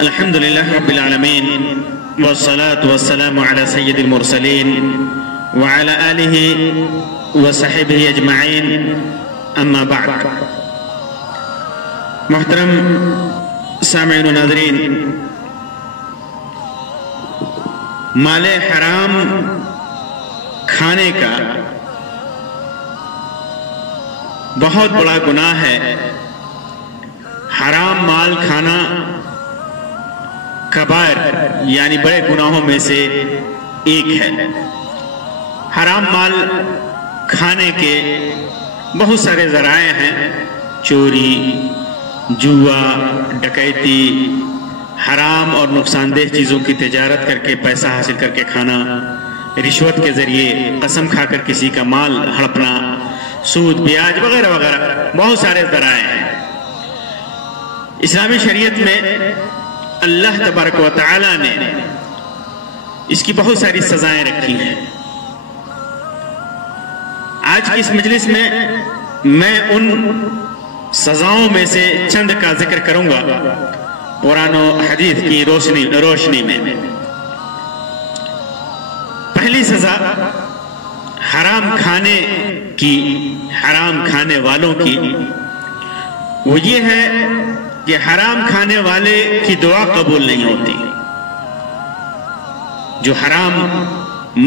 الحمد لله رب العالمين والصلاة والسلام على سيد المرسلين وعلى آله وصحبه أجمعين أما بعد. محترم سامعین و ناظرین، مال حرام کھانے کا بہت بڑا گناہ ہے۔ حرام مال کھانا کبائر یعنی بڑے گناہوں میں سے ایک ہے۔ حرام مال کھانے کے بہت سارے ذرائع ہیں: چوری، جوا، ڈکیتی، حرام اور نقصان دہ چیزوں کی تجارت کر کے پیسہ حاصل کر کے کھانا، رشوت کے ذریعے قسم کھا کر کسی کا مال ہڑپنا، سود، بیاج وغیرہ وغیرہ بہت سارے ذرائع ہیں۔ اسلامی شریعت میں اللہ تبارک و تعالی نے اس کی بہت ساری سزائیں رکھی ہیں۔ آج کی اس مجلس میں ان سزاؤں میں سے چند کا ذکر کروں گا قرآن و حدیث کی روشنی میں۔ پہلی سزا حرام کھانے کی، حرام کھانے والوں کی، وہ یہ ہے کہ حرام کھانے والے کی دعا قبول نہیں ہوتی۔ جو حرام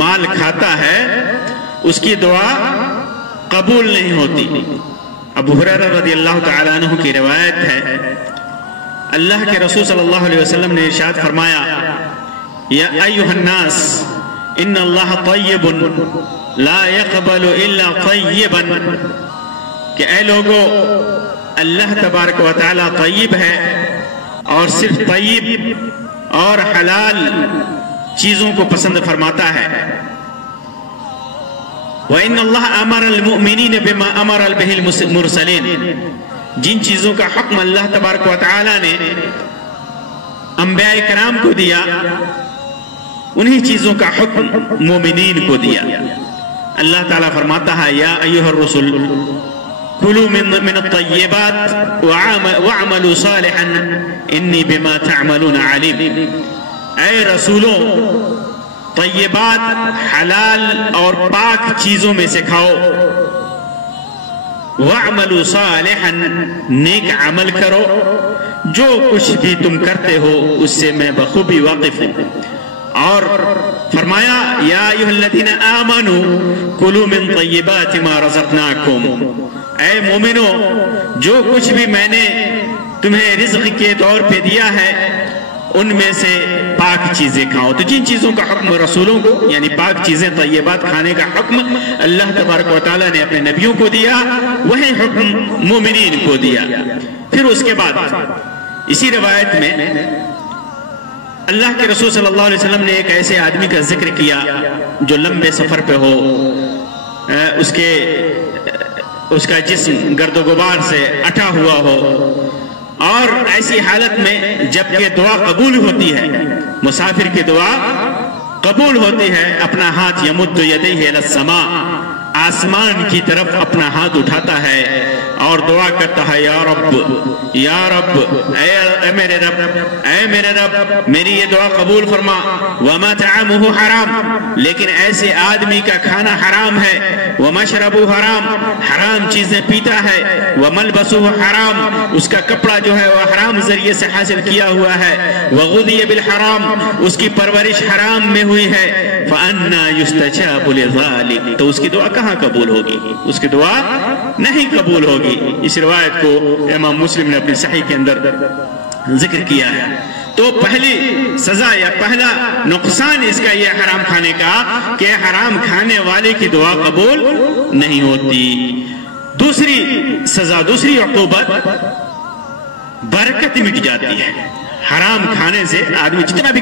مال کھاتا ہے اس کی دعا قبول نہیں ہوتی۔ ابو ہریرہ رضی اللہ تعالیٰ عنہ کی روایت ہے، اللہ کے رسول صلی اللہ علیہ وسلم نے ارشاد فرمایا: یا ایھا الناس ان اللہ طیب لا يقبل الا طیبا، کہ اے لوگو، اللہ تبارک و تعالی طیب ہے اور صرف طیب اور حلال چیزوں کو پسند فرماتا ہے۔ وَإِنَّ اللَّهَ أَمَرَ الْمُؤْمِنِينَ بِمَا أَمَرَ بِهِ الْمُرْسَلِينَ، جن چیزوں کا حکم اللہ تبارک و تعالی نے انبیاء کرام کو دیا، انہی چیزوں کا حکم مومنین کو دیا۔ اللہ تعالیٰ فرماتا ہے: یا ایھا الرسل کلوا من الطیبات وَاعْمَلُوا صَالِحًا إِنِّي بِمَا تَعْمَلُونَ عَلِيمٌ، اے رسولوں، طیبات، حلال اور پاک چیزوں میں سے کھاؤ، وَاعْمَلُوا صَالِحًا، نیک عمل کرو، جو کچھ بھی تم کرتے ہو اس سے میں بخوبی واقف ہوں۔ اور فرمایا: یا ایھا الذین آمنوا کلوا من طیبات ما رزقناکم، اے مومنو، جو کچھ بھی میں نے تمہیں رزق کے طور پہ دیا ہے ان میں سے پاک چیزیں کھاؤ۔ تو جن چیزوں کا حکم رسولوں کو یعنی پاک چیزیں، طیبات کھانے کا حکم اللہ تبارک و تعالیٰ نے اپنے نبیوں کو دیا، وہی حکم مومنین کو دیا۔ پھر اس کے بعد اسی روایت میں اللہ کے رسول صلی اللہ علیہ وسلم نے ایک ایسے آدمی کا ذکر کیا جو لمبے سفر پہ ہو، اس کا جسم گرد و غبار سے اٹھا ہوا ہو، اور ایسی حالت میں جبکہ دعا قبول ہوتی ہے، مسافر کی دعا قبول ہوتی ہے، اپنا ہاتھ یمد یدیہ الی السماء، آسمان کی طرف اپنا ہاتھ اٹھاتا ہے اور دعا کرتا ہے: یا رب، یا رب، اے میرے رب، اے میرے رب، میری یہ دعا قبول فرما۔ وما طعامہ حرام، لیکن ایسے آدمی کا کھانا حرام ہے، ومشربہ حرام، حرام چیزیں پیتا ہے، وملبسہ حرام، اس کا کپڑا جو ہے وہ حرام ذریعے سے حاصل کیا ہوا ہے، وغذی بالحرام، اس کی پرورش حرام میں ہوئی ہے، فَأَنَّا يُسْتَجَابُ لِذَلِكَ، تو اس کی دعا کہاں قبول ہوگی؟ اس کی دعا نہیں قبول ہوگی۔ اس روایت کو امام مسلم نے اپنی صحیح کے اندر ذکر کیا ہے۔ تو پہلی سزا یا پہلا نقصان اس کا یہ حرام کھانے کا کہ حرام کھانے والے کی دعا قبول نہیں ہوتی۔ دوسری سزا، دوسری عقوبت، برکت مٹ جاتی ہے۔ حرام کھانے سے آدمی جتنا بھی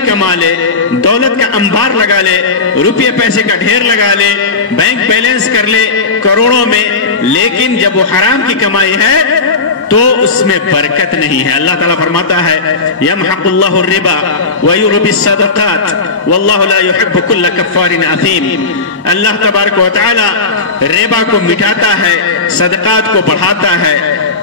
کما لے، دولت کا انبار لگا لے، روپے پیسے کا ڈھیر لگا لے، بینک بیلنس کر لے کروڑوں میں، لیکن جب وہ حرام کی کمائی ہے تو اس میں برکت نہیں ہے۔ اللہ تعالیٰ فرماتا ہے: یمحق اللہ الربا ویربی الصدقات واللہ لا یحب کل کفار اثیم، اللہ تبارک و تعالی ربا کو مٹاتا ہے، صدقات کو بڑھاتا ہے،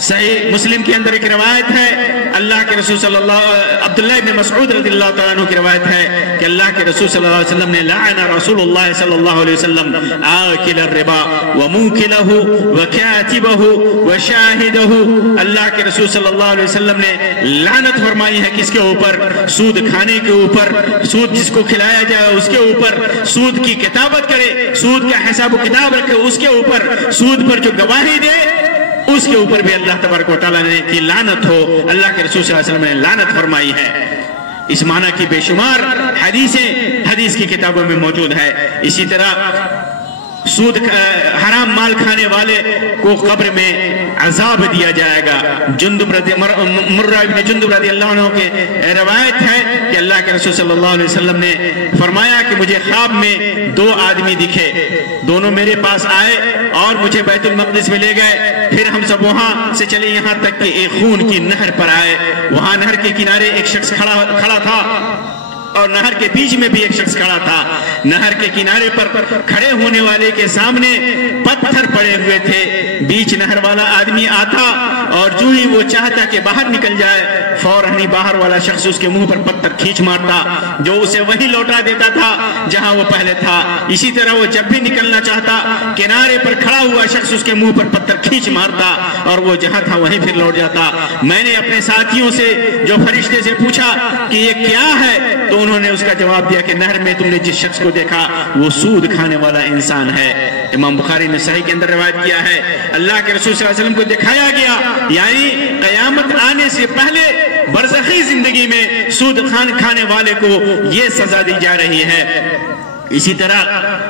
صحیح مسلم کے اندر ایک روایت ہے، اللہ کے رسول عبداللہ ابن مسعود رضی اللہ تعالیٰ عنہ کی روایت ہے کہ اللہ کے رسول صلی اللہ علیہ وسلم نے لعن رسول اللہ صلی اللہ علیہ وسلم آکل الربا وموکلہ وکاتبہ وشاہدہ، اللہ کے رسول صلی اللہ علیہ وسلم نے لعنت فرمائی ہے کس کے اوپر؟ سود کھانے کے اوپر، سود جس کو کھلایا جائے اس کے اوپر، سود کی کتابت کرے، سود کا حساب و کتاب رکھے اس کے اوپر، سود پر جو گواہی دے اس کے اوپر بھی اللہ تبارک و تعالیٰ نے کی لعنت ہو، اللہ کے رسول صلی اللہ علیہ وسلم نے لعنت فرمائی ہے۔ اس معنی کی بے شمار حدیث کی کتابوں میں موجود ہے۔ اسی طرح سود حرام مال کھانے والے کو قبر میں عذاب دیا جائے گا۔ مرہ ابن جندب رضی اللہ عنہ کے روایت ہے کہ اللہ کے رسول صلی اللہ علیہ وسلم نے فرمایا کہ مجھے خواب میں دو آدمی دکھے، دونوں میرے پاس آئے اور مجھے بیت المقدس میں لے گئے، پھر ہم سب وہاں سے چلے یہاں تک کہ ایک خون کی نہر پر آئے، وہاں نہر کے کنارے ایک شخص کھڑا تھا اور نہر کے بیچ میں بھی ایک شخص کھڑا تھا۔ نہر کے کنارے پر کھڑے ہونے والے کے سامنے پتھر پڑے ہوئے تھے، بیچ نہر والا آدمی آتا اور جو ہی وہ چاہتا کہ باہر نکل جائے، فوراً ہی باہر والا شخص اس کے منہ پر پتھر کھینچ مارتا جو اسے وہی لوٹا دیتا تھا جہاں وہ پہلے تھا۔ اسی طرح وہ جب بھی نکلنا چاہتا کنارے پر کھڑا ہوا شخص اس کے منہ پر پتھر کھینچ مارتا اور وہ جہاں تھا وہیں پھر لوٹ جاتا۔ میں نے اپنے ساتھیوں سے جو فرشتے سے پوچھا کہ یہ کیا ہے، تو انہوں نے اس کا جواب دیا کہ نہر میں تم نے جس شخص کو دیکھا وہ سود کھانے والا انسان ہے۔ امام بخاری نے صحیح کے اندر روایت کیا ہے اللہ کے رسول صلی اللہ علیہ وسلم کو دکھایا گیا، یعنی قیامت آنے سے پہلے برزخی زندگی میں سود کھانے والے کو یہ سزا دی جا رہی ہے۔ اسی طرح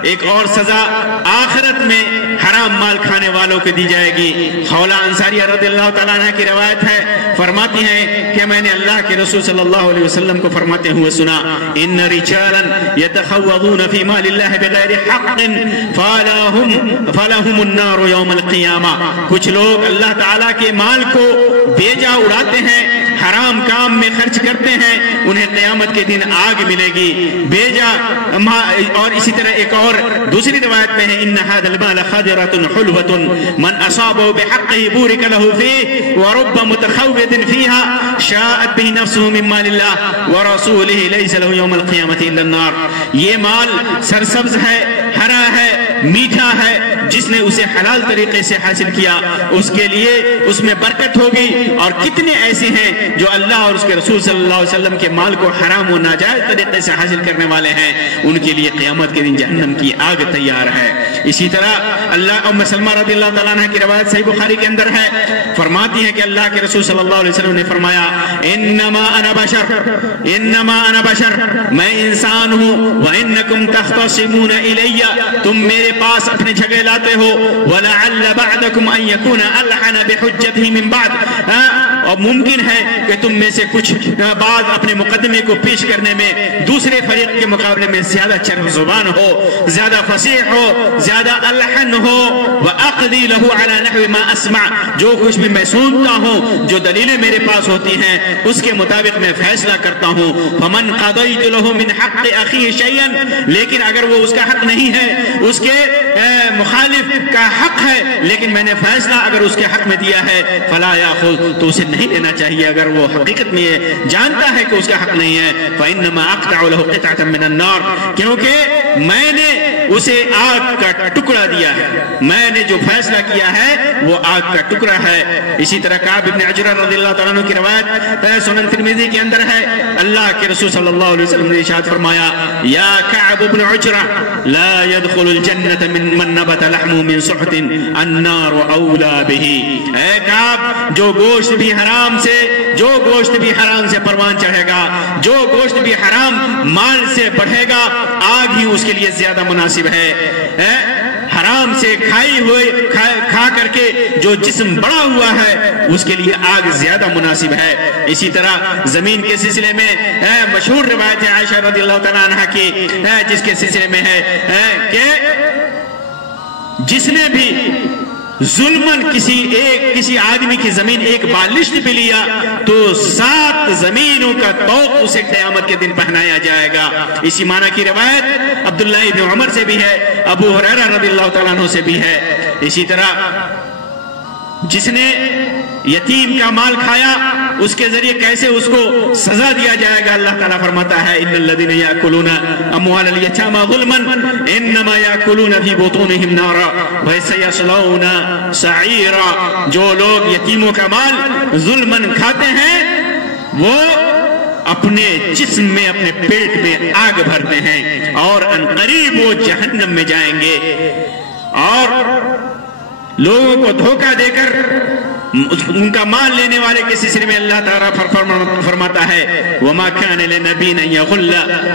ایک اور سزا آخرت میں حرام مال کھانے والوں کو دی جائے گی۔ خولہ انصاریہ رضی اللہ تعالیٰ عنہ کی روایت ہے، فرماتی ہیں کہ میں نے اللہ کے رسول صلی اللہ علیہ وسلم کو فرماتے ہوئے سنا، ان رجالا يتخوضون في مال الله بغیر حق فلهم النار يوم القیامہ، کچھ لوگ اللہ تعالیٰ کے مال کو بیجا اڑاتے ہیں، حرام کام میں خرچ کرتے ہیں، انہیں قیامت کے دن آگ ملے گی بیجا۔ اور اسی طرح ایک اور دوسری روایت میں ہے، ان هذا المال خضرة حلوة من اصابه بحقه بورك له فيه ورب متخوض فيها شاءت به نفسه من مال الله ورسوله ليس له يوم القيامة الا النار۔ یہ مال سرسبز ہے، ہرا ہے، میٹھا ہے، جس نے اسے حلال طریقے سے حاصل کیا اس کے لیے اس میں برکت ہوگی، اور کتنے ایسے ہیں جو اللہ اور اس کے رسول صلی اللہ علیہ وسلم کے مال کو حرام و ناجائز طریقے سے حاصل کرنے والے ہیں، ان کے لیے قیامت کے دن جہنم کی آگ تیار ہے۔ اسی طرح اللہ ام سلمہ رضی اللہ تعالیٰ عنہ کی روایت صحیح بخاری کے اندر ہے، فرماتی ہیں کہ اللہ کے رسول صلی اللہ علیہ وسلم نے فرمایا، انما انا بشر، میں انسان ہوں، وانکم تختصمون الی، تم میرے پاس اپنے جھگڑے لاتے ہو، ولعل بعضکم ان یکون الحن بحجته من بعد، اور ممکن ہے کہ تم میں سے کچھ بعض اپنے مقدمے کو پیش کرنے میں دوسرے فریق کے مقابلے میں زیادہ چرب زبان ہو، زیادہ فصیح ہو، زیادہ الحن ہو، وَأَقْضِي لَهُ عَلَى نَحْوِ مَا أَسْمَعْ، جو کچھ بھی میں سنتا ہوں، جو دلیلیں میرے پاس ہوتی ہیں اس کے مطابق میں فیصلہ کرتا ہوں۔ فَمَنْ قَضَيْتُ لَهُ مِنْ حَقِّ أَخِيهِ شَيْئًا، لیکن اگر وہ اس کا حق نہیں ہے، اس کے مخالف کا حق ہے، لیکن میں نے فیصلہ اگر اس کے حق میں دیا ہے، فَلَا يَأْخُذْ، تو اسے نہیں لینا چاہیے اگر وہ حقیقت میں یہ جانتا ہے کہ اس کا حق نہیں ہے۔ فَإِنَّمَا أَقْطَعُ لَهُ قِطْعَةً مِّنَ النَّارِ، کیونکہ میں نے اسے آگ کا ٹکڑا دیا ہے، میں نے جو فیصلہ کیا ہے وہ آگ کا ٹکڑا ہے۔ اسی طرح کعب بن عجرہ رضی اللہ تعالیٰ عنہ کی روایت سنن ترمذی کے اندر ہے، اللہ کے رسول صلی اللہ علیہ وسلم نے ارشاد فرمایا، یا کعب بن عجرہ لا يدخل الجنة من نبت لحمه من سحت النار اولا به، اے کعب جو گوشت بھی حرام سے پروان چڑھے گا، جو گوشت بھی حرام مال سے بڑھے گا، آگ ہی اس کے لیے زیادہ مناسب ہے۔ حرام سے کھا کر کے جو جسم بڑا ہوا ہے اس کے لیے آگ زیادہ مناسب ہے۔ اسی طرح زمین کے سلسلے میں مشہور روایت ہے عائشہ رضی اللہ تعالیٰ عنہ کی، جس کے سلسلے میں ہے کہ جس نے بھی ظلمن کسی آدمی کی زمین ایک بالشت بھی لیا تو 7 زمینوں کا طوق اسے قیامت کے دن پہنایا جائے گا۔ اسی معنی کی روایت عبداللہ ابن عمر سے بھی ہے، ابو ہریرہ رضی اللہ تعالیٰ عنہ سے بھی ہے۔ اسی طرح جس نے یتیم کا مال کھایا، اس کے ذریعے کیسے اس کو سزا دیا جائے گا۔ اللہ تعالیٰ فرماتا ہے ان الذین یاکلون اموال الیتامی ظلما انما یاکلون فی بطونہم نارا وسیصلون سعیرا۔ جو لوگ یتیموں کا مال ظلمن کھاتے ہیں وہ اپنے جسم میں، اپنے پیٹ میں آگ بھرتے ہیں اور عنقریب وہ جہنم میں جائیں گے۔ اور لوگوں کو دھوکہ دے کر ان کا مال لینے والے کے سلسلے میں اللہ تعالیٰ فرماتا ہے وَمَا كَانَ لِنَبِيٍّ أَن يَغُلَّ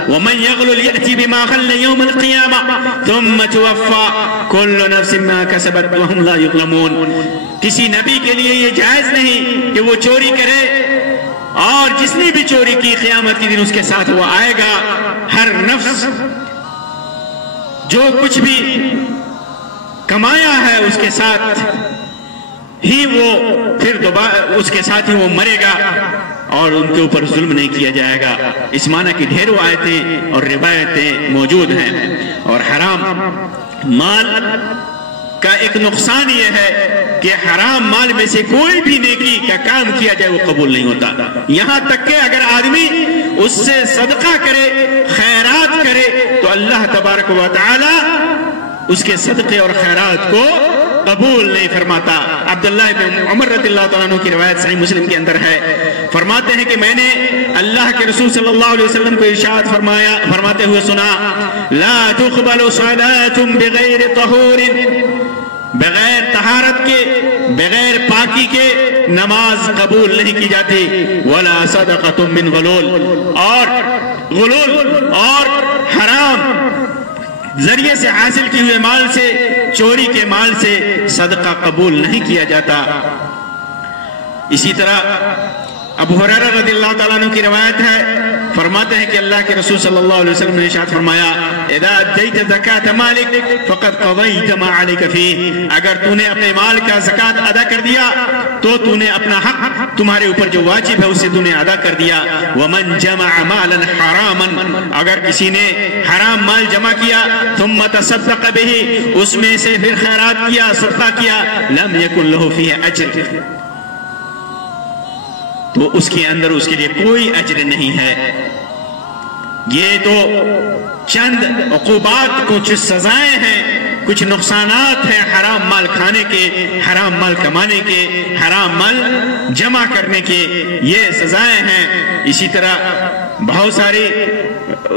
وَمَن يَغْلُلْ يَأْتِ بِمَا غَلَّ يَوْمَ الْقِيَامَةِ ثُمَّ تُوَفَّى كُلُّ نَفْسٍ مَا كَسَبَتْ وَهُمْ لَا يُظْلَمُونَ۔ کسی نبی کے لیے یہ جائز نہیں کہ وہ چوری کرے، اور جس نے بھی چوری کی قیامت کے دن اس کے ساتھ وہ آئے گا۔ ہر نفس جو کچھ بھی کمایا ہے اس کے ساتھ ہی وہ پھر دوبارہ اس کے ساتھ ہی وہ مرے گا، اور ان کے اوپر ظلم نہیں کیا جائے گا۔ اس معنی کی ڈھیروں آیتیں اور روایتیں موجود ہیں۔ اور حرام مال کا ایک نقصان یہ ہے کہ حرام مال میں سے کوئی بھی نیکی کا کام کیا جائے وہ قبول نہیں ہوتا، یہاں تک کہ اگر آدمی اس سے صدقہ کرے، خیرات کرے، تو اللہ تبارک و تعالی اس کے صدقے اور خیرات کو قبول نہیں فرماتا۔ عبداللہ بن عمر رضی اللہ تعالیٰ عنہ کی روایت صحیح مسلم کے اندر ہے، فرماتے ہیں کہ میں نے اللہ کے رسول صلی اللہ علیہ وسلم کو ارشاد فرماتے ہوئے سنا لا تقبل صلاة بغیر طہور، بغیر طہارت کے، بغیر پاکی کے نماز قبول نہیں کی جاتی، ولا صدقۃ من غلول، اور غلول اور حرام ذریعے سے حاصل کیے ہوئے مال سے، چوری کے مال سے صدقہ قبول نہیں کیا جاتا۔ اسی طرح ابو ہریرہ رضی اللہ تعالیٰ عنہ کی روایت ہے، فرماتے ہیں کہ اللہ کے رسول صلی اللہ علیہ وسلم نے ارشاد فرمایا اذا ادیت زکاۃ مالک فقد قضیت ما علیک فیہ، اگر تو نے اپنے مال کا زکوٰۃ ادا کر دیا تو تو نے اپنا حق تمہارے اوپر جو واجب ہے اسے تو نے ادا کر دیا۔ ومن جمع مالا حراما، اگر کسی نے حرام مال جمع کیا ثم تصدق به، اس میں سے پھر خیرات کیا، صدقہ کیا، لم یکن له فیہ اجر، تو اس کے اندر اس کے لیے کوئی اجر نہیں ہے۔ یہ تو چند عقوبات، کچھ سزائیں ہیں، کچھ نقصانات ہیں حرام مال کھانے کے، حرام مال کمانے کے، حرام مال جمع کرنے کے، یہ سزائیں ہیں۔ اسی طرح بہت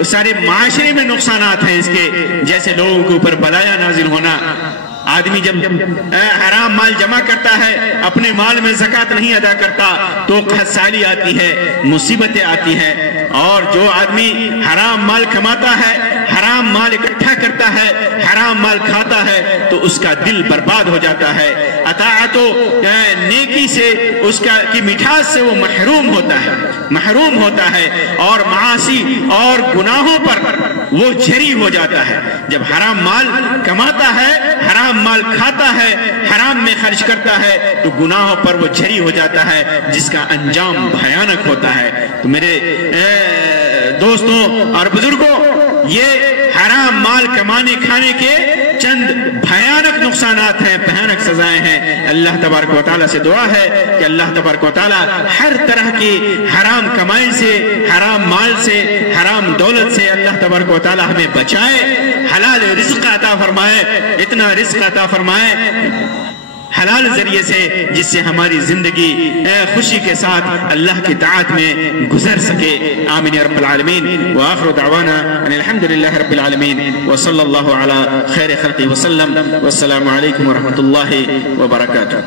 سارے معاشرے میں نقصانات ہیں اس کے، جیسے لوگوں کے اوپر بلایا نازل ہونا۔ آدمی جب حرام مال جمع کرتا ہے، اپنے مال میں زکوٰۃ نہیں ادا کرتا تو خسالی آتی ہے، مصیبتیں آتی ہیں۔ اور جو آدمی حرام مال کماتا ہے، حرام مال اکٹھا کرتا ہے، حرام مال کھاتا ہے تو اس کا دل برباد ہو جاتا ہے، اطاعت و نیکی سے، اس کی مٹھاس سے وہ محروم ہوتا ہے، اور معاصی اور گناہوں پر وہ جھری ہو جاتا ہے۔ جب حرام مال کماتا ہے، حرام مال کھاتا ہے، حرام میں خرچ کرتا ہے تو گناہوں پر وہ جھری ہو جاتا ہے، جس کا انجام بھیانک ہوتا ہے۔ تو میرے دوستوں اور بزرگوں، یہ حرام مال کمانے کھانے کے چند بھیانک نقصانات ہیں، بھیانک سزائیں ہیں۔ اللہ تبارک و تعالیٰ سے دعا ہے کہ اللہ تبارک و تعالیٰ ہر طرح کی حرام کمائی سے، حرام مال سے، حرام دولت سے اللہ تبارک و تعالیٰ ہمیں بچائے، حلال رزق عطا فرمائے، اتنا رزق عطا فرمائے حلال ذریعے سے جس سے ہماری زندگی خوشی کے ساتھ اللہ کی طاعت میں گزر سکے۔ آمین یا رب العالمین۔ وآخر دعوانا ان الحمدللہ رب العالمین، وصلی اللہ علی خیر خلقہ وسلم، والسلام علیکم ورحمۃ اللہ وبرکاتہ۔